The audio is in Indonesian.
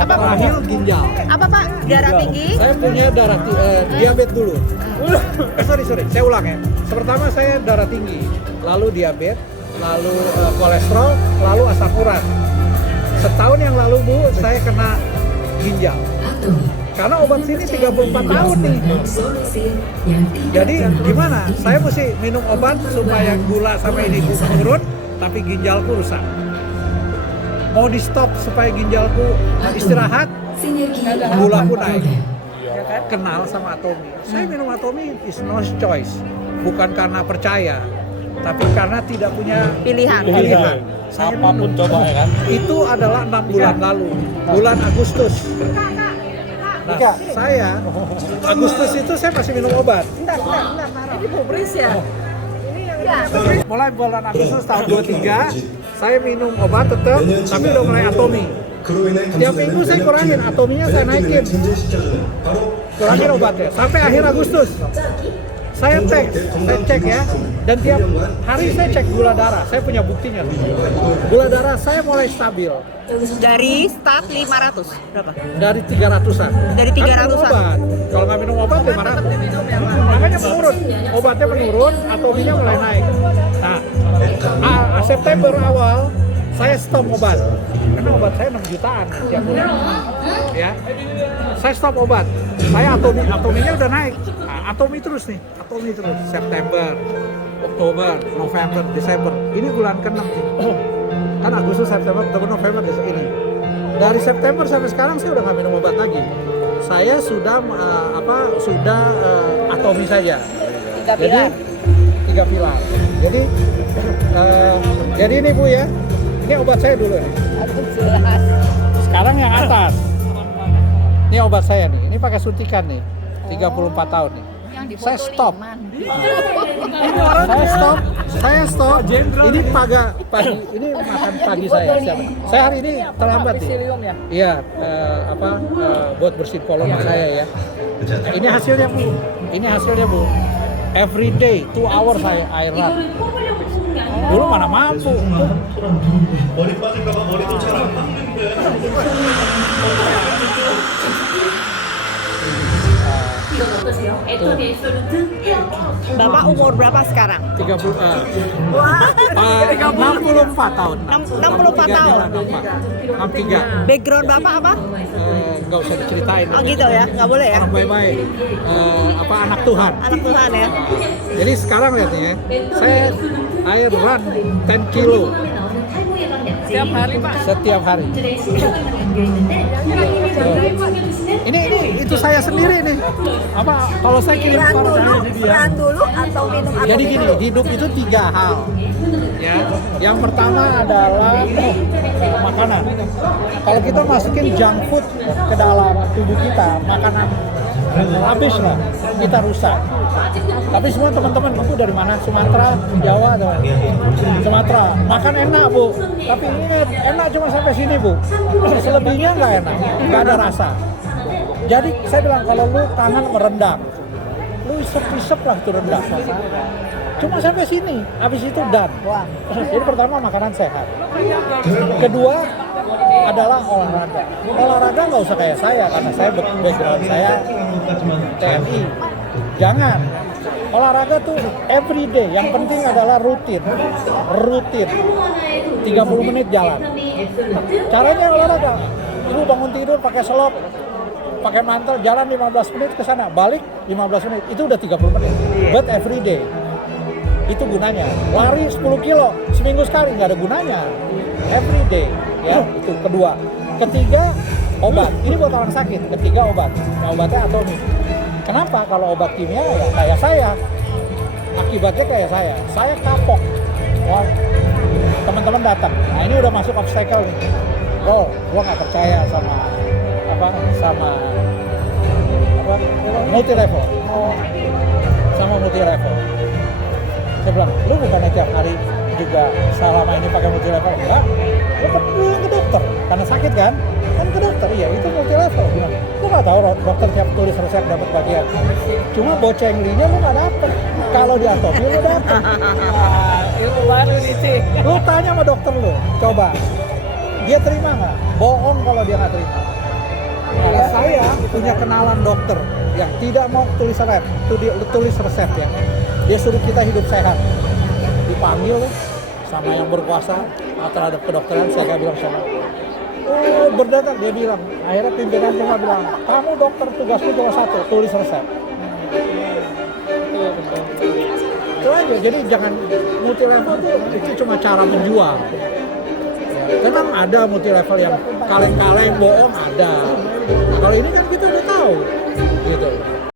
Apa terakhir ginjal. Apa Pak? Darah tinggi? Saya punya diabetes dulu. Sorry, saya ulang ya. Pertama saya darah tinggi, lalu diabetes, lalu kolesterol, lalu asam urat. Setahun yang lalu Bu, saya kena ginjal. Karena obat sini 34 tahun nih. Jadi gimana? Saya mesti minum obat supaya gula sama ini turun, tapi ginjalku rusak. Mau di stop supaya ginjalku istirahat, gulaku naik. Kenal sama Atomi. Saya minum Atomi is no choice. Bukan karena percaya, tapi karena tidak punya Pilihan. Saya apapun coba ya kan. itu adalah 6 bulan lalu, bulan Agustus. Nah, saya Agustus itu saya masih minum obat. Ini pubris ya? Mulai bulan Agustus tahun 23, saya minum obat tetap, tapi udah mulai Atomi. Tiap minggu saya kurangin, Atominya saya naikin. Kurangin obatnya, sampai akhir Agustus. Saya cek ya, dan tiap hari saya cek gula darah, saya punya buktinya. Gula darah saya mulai stabil. Dari start 500 berapa? Dari 300-an. Dari 300-an. Kan minum obat. Kalau nggak minum obat 500. Makanya menurun. Obatnya menurun, atominya mulai naik. Nah, September awal saya stop obat. Karena obat saya 6 jutaan tiap bulan. Ya. Saya stop obat. Saya atominya udah naik. Nah, atomi terus nih. Atomi terus. September, Oktober, November, Desember. Ini bulan ke-6 nih. Kan Agustus, September, Oktober, November ini. Dari September sampai sekarang saya udah nggak minum obat lagi. Saya sudah atomi saja. 3 pilar. Jadi 3 pilar. Jadi ini Bu ya. Ini obat saya dulu nih. Jelas. Sekarang yang atas. Ini obat saya nih. Ini pakai suntikan nih. 34 tahun nih. Saya stop. Saya stop. Ini pagi, ini makan pagi saya. Saya hari ini terlambat nih. Iya, buat bersihin kolon saya ya. Ini hasilnya Bu. Every day 2 hours saya air run. Dulu mana mampu. Bapak umur berapa sekarang? 64 tahun. 64 tahun. 63. Background Bapak apa? Nggak usah diceritain. Oh gitu ya, nggak boleh ya? Orang baik-baik. Anak Tuhan. Anak Tuhan ya? Jadi sekarang lihat nih ya, saya air run 10 kilo. Setiap hari Pak? Setiap hari. Ini itu saya sendiri nih. Kalau saya kirim Run orang dulu, ini dia. run dulu atau minum apa? Jadi gini, hidup itu 3 hal. Ya, yang pertama adalah makanan. Kalau kita masukin junk food ke dalam tubuh kita, makanan habis lah, kita rusak. Tapi semua teman-teman itu dari mana? Sumatera, Jawa, atau Sumatera. Makan enak Bu, tapi ingat enak cuma sampai sini Bu. Selebihnya nggak enak, nggak ada rasa. Jadi saya bilang kalau lu tangan merendang, lu isep-isep lah itu rendang. Cuma sampai sini, habis itu done. Jadi pertama makanan sehat. Kedua adalah olahraga. Olahraga nggak usah kayak saya, karena saya background saya TNI. Jangan. Olahraga tuh every day. Yang penting adalah rutin. 30 menit jalan. Caranya olahraga. Ibu bangun tidur pakai selop, pakai mantel, jalan 15 menit ke sana, balik 15 menit. Itu udah 30 menit. But every day. Itu gunanya. Lari 10 kilo seminggu sekali nggak ada gunanya. Every day, ya itu kedua. Ketiga obat. Ini buat orang sakit. Ketiga obat. Nah, obatnya Atomi. Kenapa? Kalau obat kimia ya kayak saya. Akibatnya kayak saya. Saya kapok. Wah, teman-teman datang. Nah ini udah masuk obstacle nih. Oh, gua nggak percaya sama multi level. Sama multi level. Saya bilang, lu bukannya tiap hari juga selama ini pakai multi level? Enggak, lu ke dokter karena sakit kan ke dokter. Iya, itu multi level. Bilang, lu nggak tahu dokter tiap tulis resep dapat bagian, cuma bocenglinya lu nggak dapet. Kalau di Atomi lu dapet. Ilmu baru nih sih. Lu tanya sama dokter lu, coba dia terima nggak? Bohong kalau dia nggak terima. Nah, saya punya kenalan dokter yang tidak mau tulis resep ya. Dia suruh kita hidup sehat. Dipanggil sama yang berkuasa terhadap kedokteran, saya gak bilang sama. Oh, berdatang, dia bilang. Akhirnya pimpinan cuma bilang, kamu dokter tugasmu cuma satu, tulis resep. Itu aja, jadi jangan multi level tuh itu cuma cara menjual. Memang ada multi level yang kaleng-kaleng bohong ada. Nah, kalau ini kan kita udah tahu gitu.